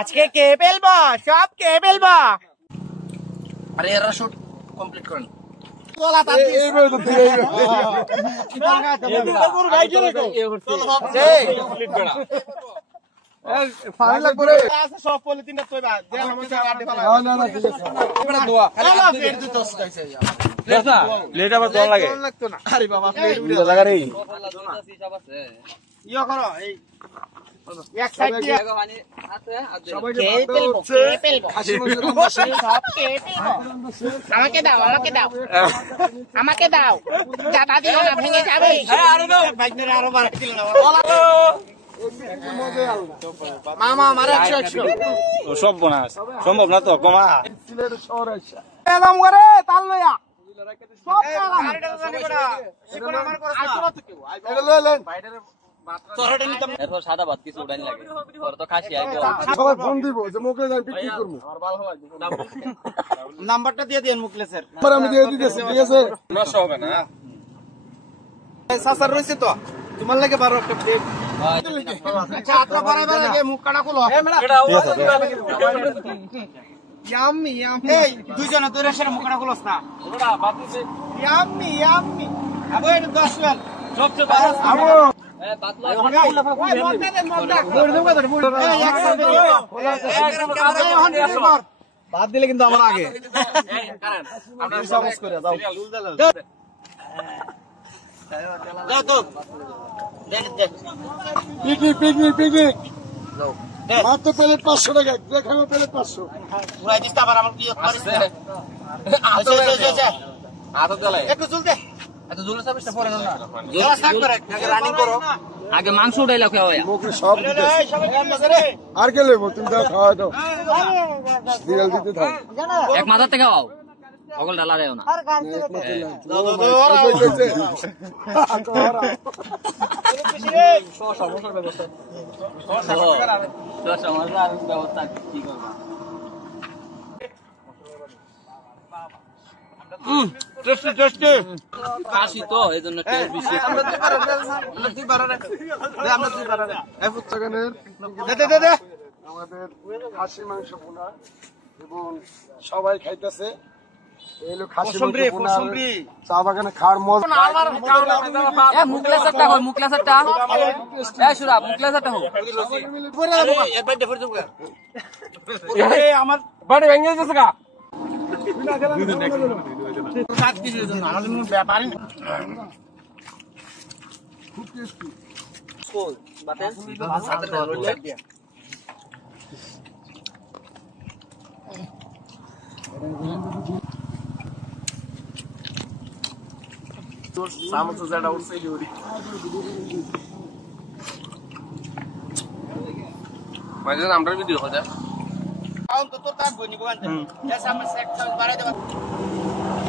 আজকে কে ফেলবো সব কে ফেলবো আরে এরা শুট কমপ্লিট করেন সব পলিথিনটা তোই প্লেট আবার জল লাগে আরে বাবা ইয়ে করো এই এক সাইড দিয়ে আমাকে দাও আমাকে দাও দাদা দিও না ভেঙে যাবে আরো বাড়াই দিল না মামা আমার 100 সব বোনাস সম্ভব না তো কমা এলাম করে তাল লইয়া সব গাড়িটা জানি করা এখন আমার করে আইতো তো কেউ এটা লইলেন তোরটা নিতাম এরপর সাদা ভাত কিছু উড়ানি লাগে পরে তো খাসি আইবো সবাই ফোন দিব যে মুখলে যাই বিক্রি করব আমার ভালো লাগবে নাম্বারটা দিয়ে দেন মুখলেসের পর আমি দিয়ে দিতেছি ঠিক আছে নষ্ট হবে না সাসার রইছে তো তোমার লাগে 12 একটা প্লেট আচ্ছা আত্রা বাড়াইবার লাগে মুখ কাটা খুলো ইয়াম্মি ইয়াম্মি এই দুইজন তোর এসে মুখ কাটা খুলছ না ওটা বাদ দিছে ইয়াম্মি ইয়াম্মি আবো এটা 10 জন সবচেয়ে বড় আবো বাদ দিলে কিন্তু আমার আগে পিকনিক মাত্র প্লেট 500 টাকা দেখাবো প্লেট 500 পুরাই দিস আবার আমার কি একটু চলতে এত জুলে সাবিসটা পরে না রানিং করো আগে মাংস উড়াইলা খাওয়া মুখে সব আর কে লেবো তুমি দাও খাওয়া দাও বিড়াল দিতে থাক এক মাথার থেকে খাওয়াও অগল ডালা দেও না ব্যবস্থা কি করবা খাসি তো এই জন্য টেস্ট বেশি আমাদের খাসি মাংস বোনা এবং সবাই খাইতেছে এলো খাসি মাংস বোনা চা বাগানে খাওয়ার মজা মুখলেসারটা হয় মুখলেসারটা সুরা মুখলেসারটা হোক আমার বাড়ি ভেঙে গেছে গা ব্যাপারই খুব টেস্টি আমরা ভিডিও হয় তো তোর কাজ বইনি গোয়ান্তে এসে আমরা সেট বাড়াই দেব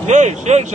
সেই